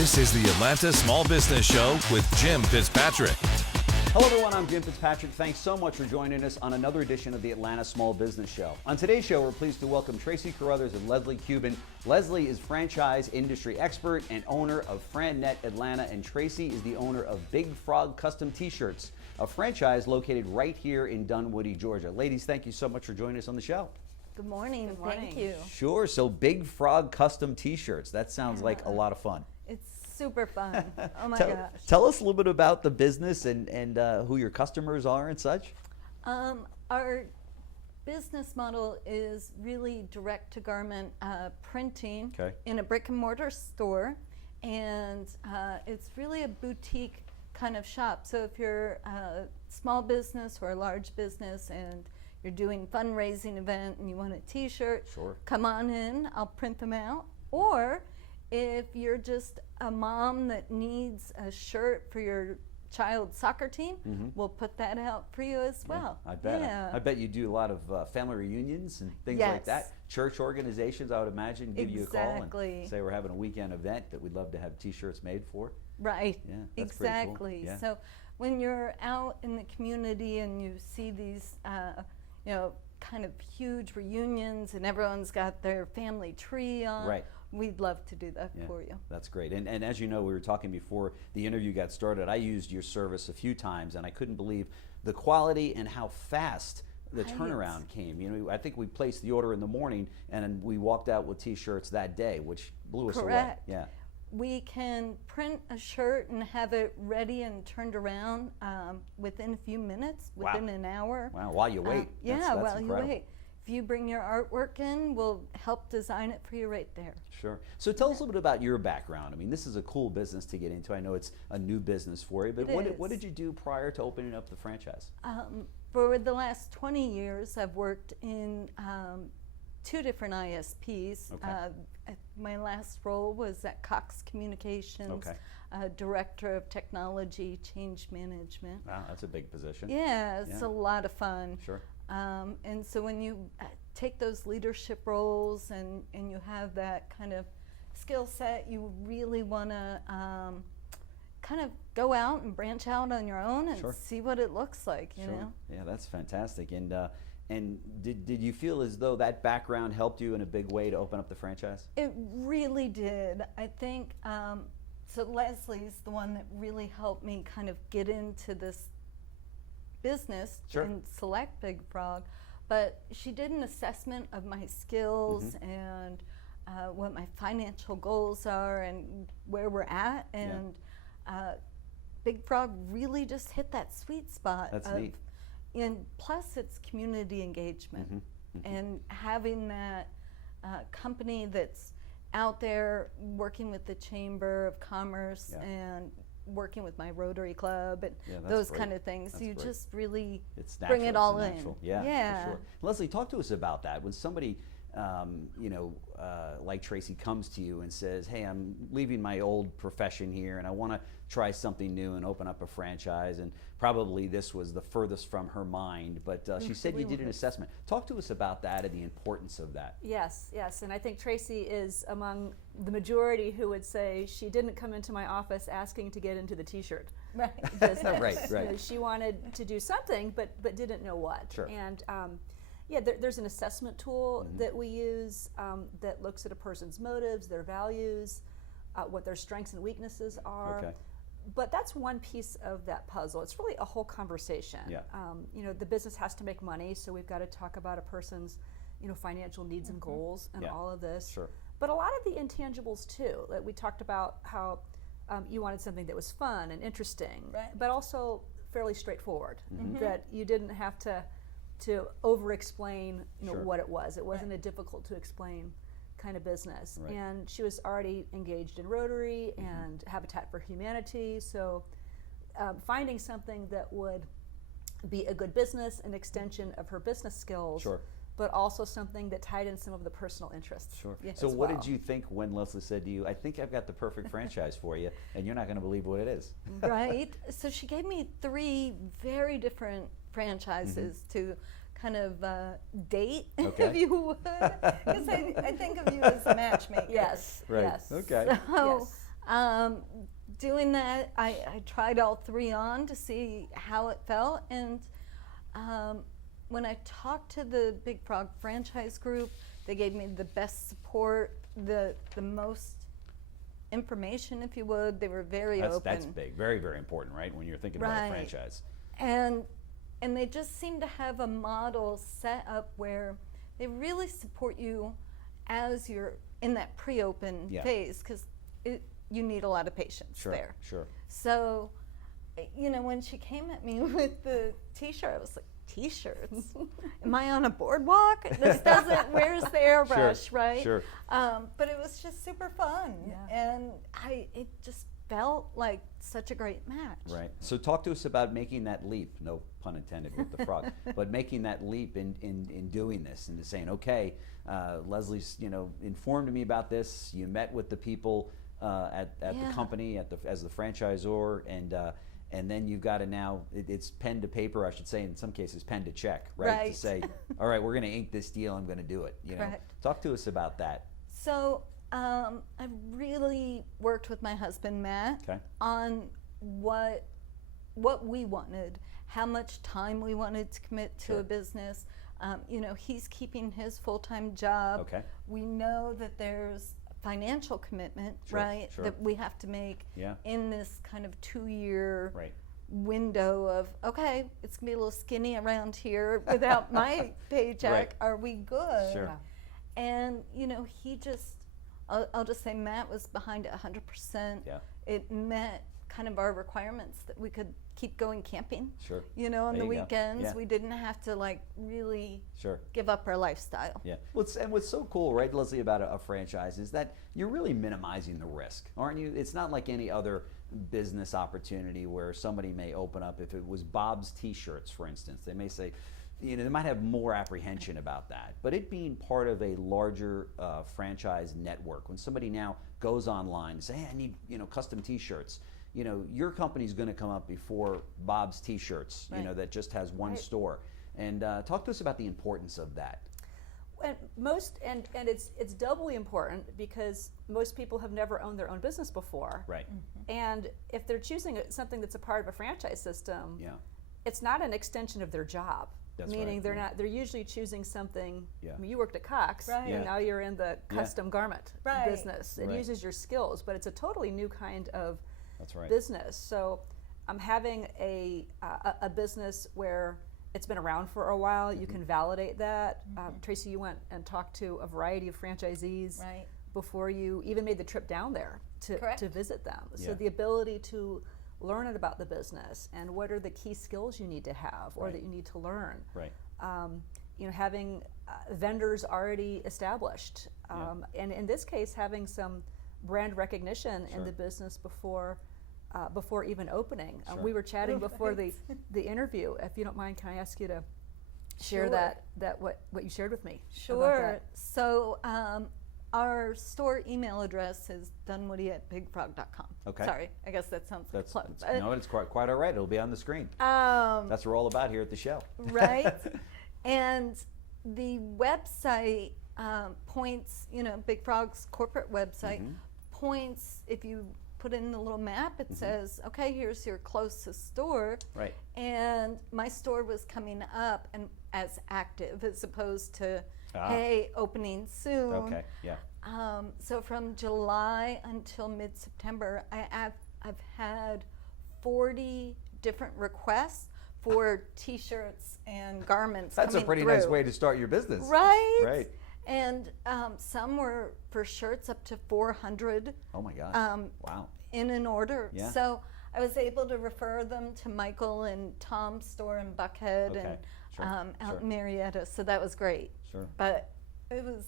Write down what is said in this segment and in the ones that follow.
This is the Atlanta Small Business Show with Jim Fitzpatrick. Hello everyone, I'm Jim Fitzpatrick. Thanks so much for joining us on another edition of the Atlanta Small Business Show. On today's show, we're pleased to welcome Tracey Carothers and Leslie Kuban. Leslie is franchise industry expert and owner of FranNet Atlanta, and Tracy is the owner of Big Frog Custom T-Shirts, a franchise located right here in Dunwoody, Georgia. Ladies, thank you so much for joining us on the show. Good morning. Good morning. Thank you. Sure, so Big Frog Custom T-Shirts, that sounds like a lot of fun. It's super fun. Oh my gosh. Tell us a little bit about the business and who your customers are and such. Our business model is really direct-to-garment printing in a brick-and-mortar store, and it's really a boutique kind of shop. So if you're a small business or a large business and you're doing a fundraising event and you want a t-shirt, come on in, I'll print them out. Or if you're just a mom that needs a shirt for your child's soccer team, we'll put that out for you as well. I bet. Yeah. I bet you do a lot of family reunions and things like that. Church organizations, I would imagine, give you a call and say we're having a weekend event that we'd love to have t-shirts made for. Right. Yeah, that's pretty cool. Yeah. So when you're out in the community and you see these kind of huge reunions and everyone's got their family tree on, we'd love to do that for you. That's great. And as you know, we were talking before the interview got started, I used your service a few times and I couldn't believe the quality and how fast the turnaround came. You know, I think we placed the order in the morning and we walked out with t-shirts that day, which blew us away. Yeah. We can print a shirt and have it ready and turned around within a few minutes, within an hour. Wow, while you wait. That's while incredible. you wait. If you bring your artwork in, we'll help design it for you right there. Sure. So tell us a little bit about your background. I mean, this is a cool business to get into. I know it's a new business for you, but what did you do prior to opening up the franchise? For the last 20 years, I've worked in 2 different ISPs. My last role was at Cox Communications, Director of Technology Change Management. Wow, that's a big position. Yeah, it's a lot of fun. Sure. And so when you take those leadership roles and you have that kind of skill set, you really want to kind of go out and branch out on your own and see what it looks like, you know? Yeah, that's fantastic. And did you feel as though that background helped you in a big way to open up the franchise? It really did. I think, so Leslie's the one that really helped me kind of get into this business and select Big Frog, but she did an assessment of my skills and what my financial goals are and where we're at, and Big Frog really just hit that sweet spot. That's neat. And plus it's community engagement and having that company that's out there working with the Chamber of Commerce and working with my Rotary Club and those kind of things. That's just really bring it all in. Yeah, for sure. Leslie, talk to us about that. When somebody like Tracy comes to you and says, hey, I'm leaving my old profession here and I want to try something new and open up a franchise, and probably this was the furthest from her mind, but she said you did an assessment. Talk to us about that and the importance of that. Yes, and I think Tracy is among the majority who would say she didn't come into my office asking to get into the t-shirt business. Right. She wanted to do something, but didn't know what. And there's an assessment tool that we use that looks at a person's motives, their values, what their strengths and weaknesses are. But that's one piece of that puzzle. It's really a whole conversation. The business has to make money, so we've got to talk about a person's, financial needs and goals and all of this. But a lot of the intangibles too. Like we talked about how you wanted something that was fun and interesting, but also fairly straightforward. That you didn't have to over-explain what it was. It wasn't a difficult to explain kind of business. And she was already engaged in Rotary and Habitat for Humanity, so finding something that would be a good business, an extension of her business skills, but also something that tied in some of the personal interests. So what did you think when Leslie said to you, I think I've got the perfect franchise for you, and you're not going to believe what it is? So she gave me 3 very different franchises to kind of date, if you would, because I think of you as a matchmaker. Yes. Okay. So, Doing that, I tried all 3 on to see how it felt, and when I talked to the Big Frog franchise group, they gave me the best support, the most information, if you would. They were very open. That's big, very, very important, right? When you're thinking about a franchise. And they just seem to have a model set up where they really support you as you're in that pre-open phase, because you need a lot of patience there. Sure. So, when she came at me with the T-shirt, I was like, T-shirts? Am I on a boardwalk? This doesn't, where's the airbrush, right? Sure. But it was just super fun. And it just felt like such a great match. Right. So talk to us about making that leap, no pun intended with the frog, but making that leap in doing this and saying, okay, Leslie's, informed me about this. You met with the people at the company, as the franchisor, and then you've got to now, it's pen to paper, I should say, in some cases pen to check, right? To say, all right, we're going to ink this deal, I'm going to do it. Talk to us about that. So I've really worked with my husband, Matt, on what we wanted, how much time we wanted to commit to a business. He's keeping his full-time job. We know that there's financial commitment, that we have to make in this kind of 2-year window of, okay, it's gonna be a little skinny around here without my paycheck. Are we good? Sure. And he just, I'll just say Matt was behind it 100%. It met kind of our requirements that we could keep going camping. On the weekends. We didn't have to really give up our lifestyle. And what's so cool, right, Leslie, about a franchise is that you're really minimizing the risk, aren't you? It's not like any other business opportunity where somebody may open up. If it was Bob's T-shirts, for instance, they may say, they might have more apprehension about that. But it being part of a larger franchise network, when somebody now goes online and say, hey, I need custom T-shirts, your company's going to come up before Bob's T-shirts, that just has one store. And talk to us about the importance of that. And it's doubly important because most people have never owned their own business before. And if they're choosing something that's a part of a franchise system, it's not an extension of their job. Meaning they're usually choosing something. I mean, you worked at Cox, and now you're in the custom garment business. It uses your skills, but it's a totally new kind of business. So I'm having a business where it's been around for a while. You can validate that. Tracy, you went and talked to a variety of franchisees before you even made the trip down there to visit them. So the ability to learn about the business and what are the key skills you need to have or that you need to learn. Having vendors already established, and in this case, having some brand recognition in the business before even opening. We were chatting before the interview. If you don't mind, can I ask you to share that what you shared with me? Sure. So our store email address is dunwoody@bigfrog.com. Sorry, I guess that sounds like plug. No, it's quite all right. It'll be on the screen. That's what we're all about here at the show. And the website points, Big Frog's corporate website points, if you put in the little map, it says, okay, here's your closest store. And my store was coming up and as active as opposed to, hey, opening soon. So from July until mid-September, I've had 40 different requests for T-shirts and garments. That's a pretty nice way to start your business. And some were for shirts up to 400. Oh my gosh! Wow! In an order. So I was able to refer them to Michael and Tom's store in Buckhead and out in Marietta. So that was great. But it was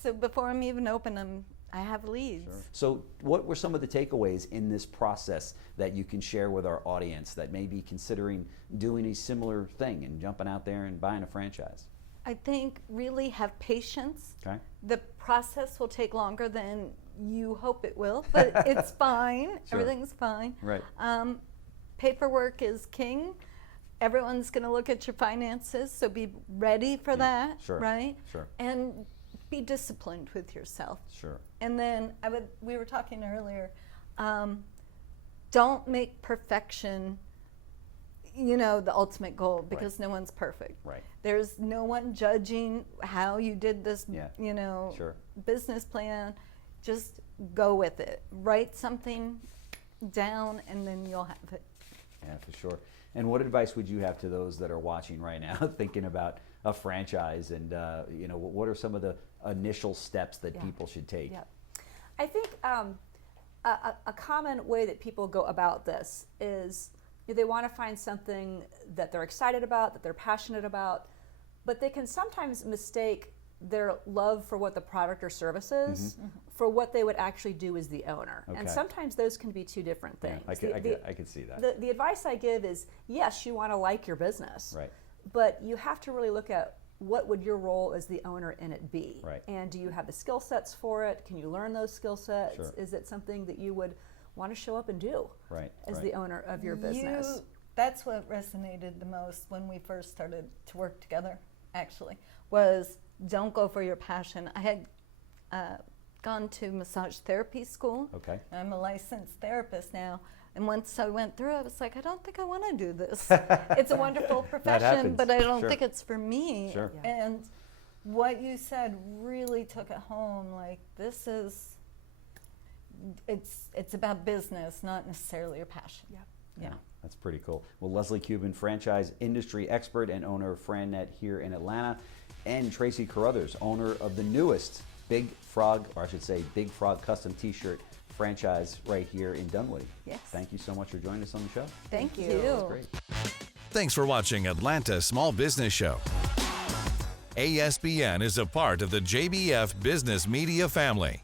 so before I'm even open, I have leads. So what were some of the takeaways in this process that you can share with our audience that may be considering doing a similar thing and jumping out there and buying a franchise? I think really have patience. The process will take longer than you hope it will, but it's fine. Everything's fine. Paperwork is king. Everyone's going to look at your finances, so be ready for that. And be disciplined with yourself. Sure. And then we were talking earlier, don't make perfection, the ultimate goal, because no one's perfect. Right. There's no one judging how you did this, Sure. business plan. Just go with it. Write something down, and then you'll have it. Yeah, for sure. And what advice would you have to those that are watching right now, thinking about a franchise, and what are some of the initial steps that people should take? Yeah. I think a common way that people go about this is they want to find something that they're excited about, that they're passionate about, but they can sometimes mistake their love for what the product or service is for what they would actually do as the owner. Okay. And sometimes those can be two different things. Yeah, I could see that. The advice I give is, yes, you want to like your business, Right. but you have to really look at what would your role as the owner in it be? Right. And do you have the skill sets for it? Can you learn those skill sets? Sure. Is it something that you would want to show up and do as the owner of your business? That's what resonated the most when we first started to work together, actually, was don't go for your passion. I had gone to massage therapy school. Okay. I'm a licensed therapist now. And once I went through, I was like, I don't think I want to do this. It's a wonderful profession, happens. but I don't Sure. think it's for me. Sure. Yeah. And what you said really took it home. Like, this is, it's about business, not necessarily your passion. Yeah. Yeah. That's pretty cool. Well, Leslie Kuban, franchise industry expert and owner of FranNet here in Atlanta, and Tracey Carothers, owner of the newest Big Frog custom t-shirt franchise right here in Dunwoody. Yes. Thank you so much for joining us on the show. Thank you. That was great. Thanks for watching Atlanta Small Business Show. ASBN is a part of the JBF Business Media family.